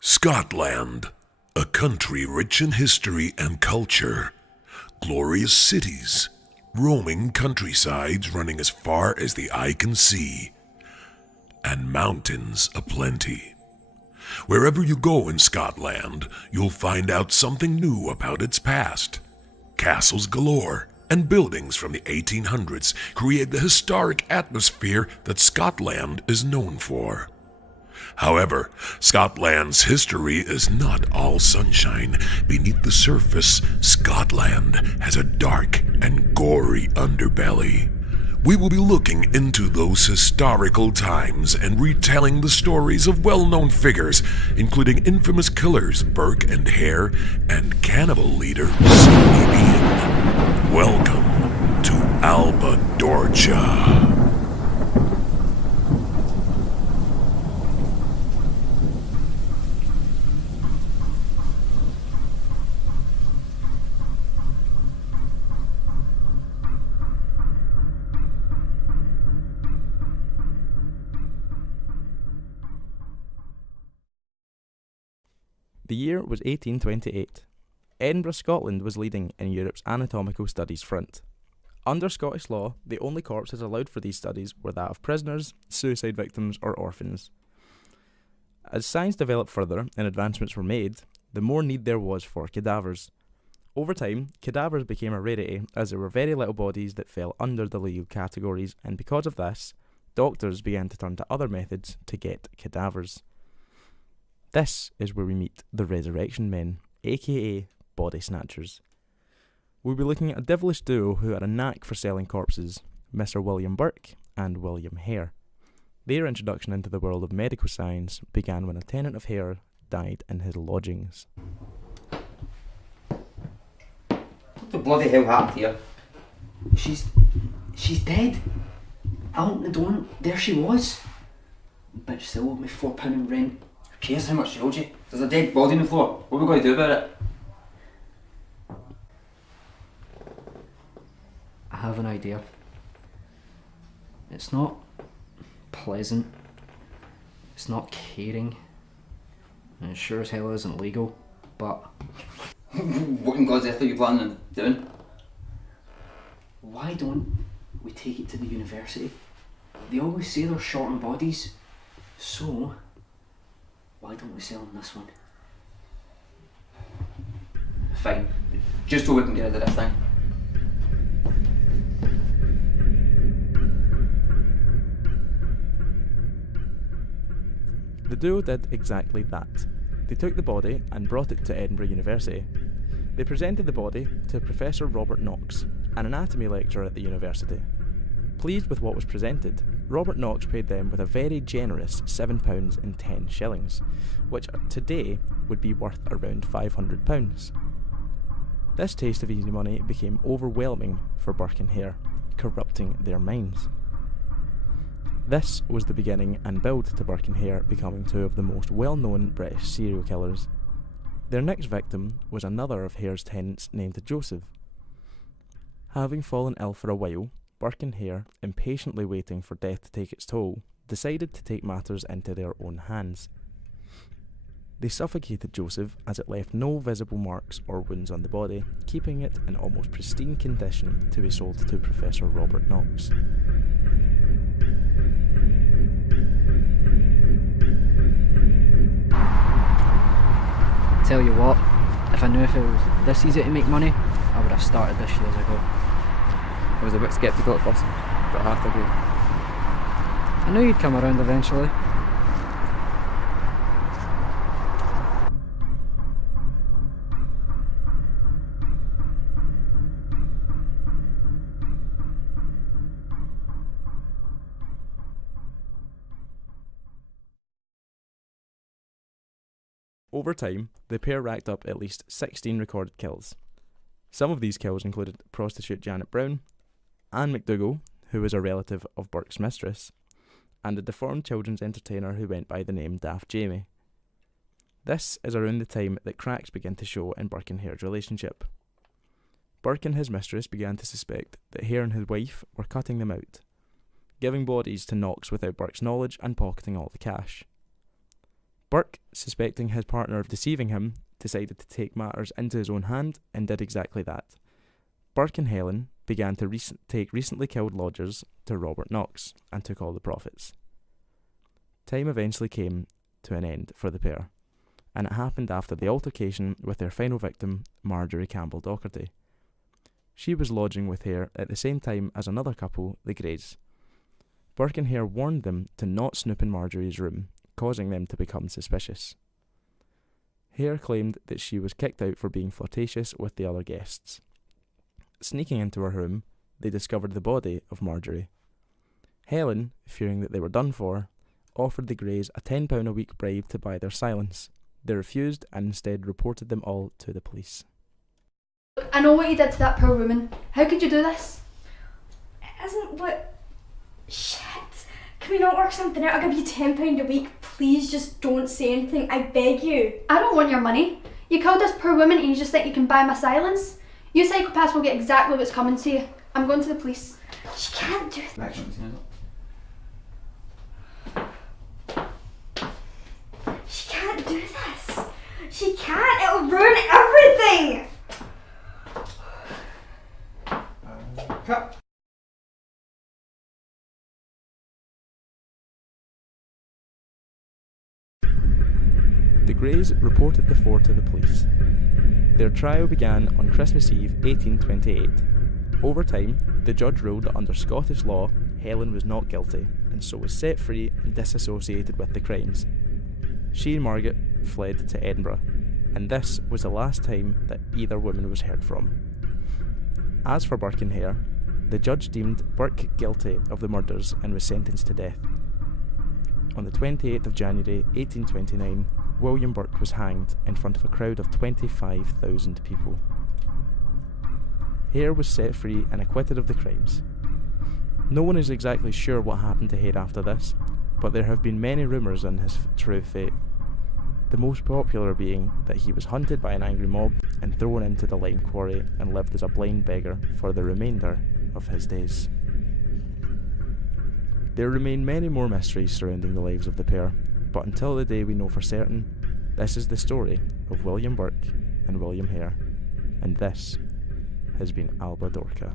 Scotland, a country rich in history and culture, glorious cities, roaming countrysides running as far as the eye can see, and mountains aplenty. Wherever you go in Scotland, you'll find out something new about its past. Castles galore and buildings from the 1800s create the historic atmosphere that Scotland is known for. However, Scotland's history is not all sunshine. Beneath the surface, Scotland has a dark and gory underbelly. We will be looking into those historical times and retelling the stories of well-known figures, including infamous killers Burke and Hare and cannibal leader Sonny Bean. Welcome to Alba Dorcha. The year was 1828. Edinburgh, Scotland was leading in Europe's anatomical studies front. Under Scottish law, the only corpses allowed for these studies were that of prisoners, suicide victims, or orphans. As science developed further and advancements were made, the more need there was for cadavers. Over time, cadavers became a rarity as there were very little bodies that fell under the legal categories, and because of this, doctors began to turn to other methods to get cadavers. This is where we meet the Resurrection Men, aka Body Snatchers. We'll be looking at a devilish duo who had a knack for selling corpses, Mr. William Burke and William Hayre. Their introduction into the world of medical science began when a tenant of Hare died in his lodgings. What the bloody hell happened here? She's dead. I opened the door and there she was. Bitch still owed me £4 in rent. Who cares how much she owed you? There's a dead body on the floor. What are we going to do about it? I have an idea. It's not pleasant. It's not caring. And it sure as hell isn't legal. But What in God's earth are you planning on doing? why don't we take it to the university? They always say they're short on bodies. So why don't we sell them this one? Fine. Just so we can get rid of this thing. The duo did exactly that. They took the body and brought it to Edinburgh University. They presented the body to Professor Robert Knox, an anatomy lecturer at the university. Pleased with what was presented, Robert Knox paid them with a very generous £7.10, which today would be worth around £500. This taste of easy money became overwhelming for Burke and Hayre, corrupting their minds. This was the beginning and build to Burke and Hayre becoming two of the most well-known British serial killers. Their next victim was another of Hare's tenants named Joseph. Having fallen ill for a while, Burke and Hayre, impatiently waiting for death to take its toll, decided to take matters into their own hands. They suffocated Joseph as it left no visible marks or wounds on the body, keeping it in almost pristine condition to be sold to Professor Robert Knox. Tell you what, if I knew if it was this easy to make money, I would have started this years ago. I was a bit sceptical at first, but I have to agree. I knew you'd come around eventually. Over time, the pair racked up at least 16 recorded kills. Some of these kills included prostitute Janet Brown, Anne McDougall, who was a relative of Burke's mistress, and a deformed children's entertainer who went by the name Daft Jamie. This is around the time that cracks began to show in Burke and Hare's relationship. Burke and his mistress began to suspect that Hare and his wife were cutting them out, giving bodies to Knox without Burke's knowledge and pocketing all the cash. Burke, suspecting his partner of deceiving him, decided to take matters into his own hand and did exactly that. Burke and Helen began to take recently killed lodgers to Robert Knox and took all the profits. Time eventually came to an end for the pair, and it happened after the altercation with their final victim, Marjorie Campbell Docherty. She was lodging with Hare at the same time as another couple, the Greys. Burke and Hare warned them to not snoop in Marjorie's room, causing them to become suspicious. Hare claimed that she was kicked out for being flirtatious with the other guests. Sneaking into her room, they discovered the body of Marjorie. Helen, fearing that they were done for, offered the Greys a £10 a week bribe to buy their silence. They refused and instead reported them all to the police. I know what you did to that poor woman. How could you do this? It isn't what... Shit. Can we not work something out? I'll give you £10 a week. Please just don't say anything. I beg you. I don't want your money. You killed this poor woman and you just think you can buy my silence? You psychopaths will get exactly what's coming to you. I'm going to the police. She can't do it. She can't do this. She can't. It'll ruin everything. Cut. The Greys reported the four to the police. Their trial began on Christmas Eve 1828. Over time, the judge ruled that under Scottish law, Helen was not guilty, and so was set free and disassociated with the crimes. She and Margaret fled to Edinburgh, and this was the last time that either woman was heard from. As for Burke and Hayre, the judge deemed Burke guilty of the murders and was sentenced to death. On the 28th of January 1829, William Burke was hanged in front of a crowd of 25,000 people. Hare was set free and acquitted of the crimes. No one is exactly sure what happened to Hare after this, but there have been many rumours on his true fate. The most popular being that he was hunted by an angry mob and thrown into the lime quarry and lived as a blind beggar for the remainder of his days. There remain many more mysteries surrounding the lives of the pair, but until the day we know for certain, this is the story of William Burke and William Hare, and this has been Alba Dorcha.